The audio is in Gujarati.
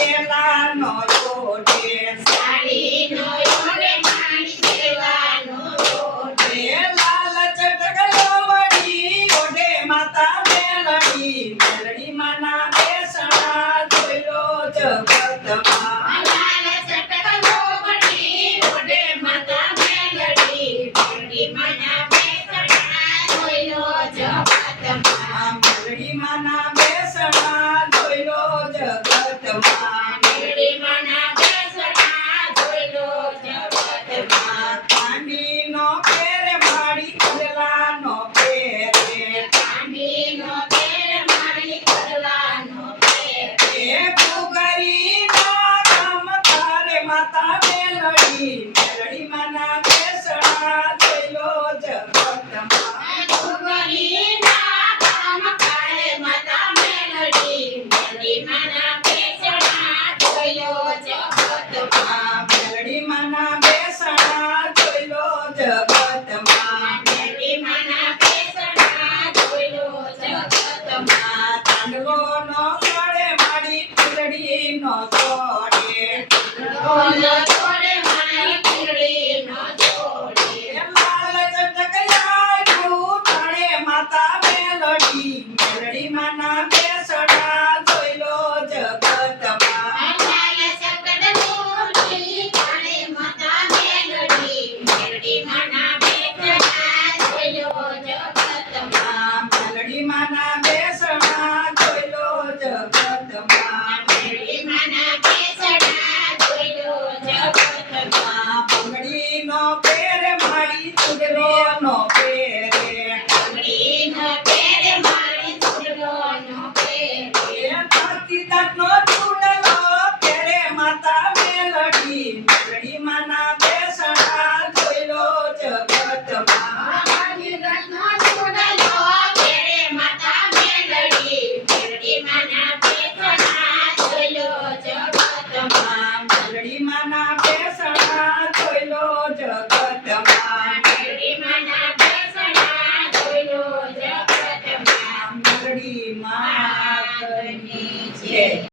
સેલાનો ઓઢે સાડીનો ઓઢે માણી સેવાનો ઓઢે લાલ ચટકલો વળી ઓઢે માતા મેલડી મેલડી માના બેસણા જોઈ લો જગતમાં લાલ ચટકલો વળી ઓઢે માતા મેલડી મેલડી માના બેસણા જોઈ લો જગતમાં મેલડી માના બેસણા જોઈ લો જગતમાં મેલડી માના બેસણા જોઈ લો જગતમાં ચાંદીનો પેરે માડી કડલાનો પેરે ચાંદીનો પેર માણી કરવાનો પેર એ ફુગરીના કામ તારે માતા મેલડી મેલડી માના બેસણા જોઈ લો જગતમાં ડુંગળીના કામ કાળે માતા મેલડી મેલડી માના બેસણા જોઈ લો જગતમાં મેલડી માના બેસણા જોઈ લો જગતમાં મેલડી માના બેસણા જોઈ લો જગતમાં તાંડવોનો સોડે માડી ફૂલડીનો સોડે ઓલો છોડે મારી પીળીનો જોડે લાલ ચટકલાયું તાણે માતા મેલડી મેલડી માના બેસણા જોઈ લો જગતમાં લાલ સકડ મોરલી કાળે માતા મેલડી મેલડી માના બેસણા જોઈ લો જગતમાં મેલડી માના બેસણા જોઈ લો જગતમાં મેલડી માના બેસણા જોઈ લો જગતમાં બંગડીનો પેરે માડી ચૂડલોનો પેરે બંગડીનો પેર મારી ચૂડલોનો પેર તાકીદાતનો ચૂડલો પેરે માતા મેલડી મેલડી માના બેસણા જોઈ લો જગતમાં ભાગીરથનો ચૂડલો પેરે માતા મેલડી મેલડી માના બેસણા જોઈ લો જગતમાં મેલડી માના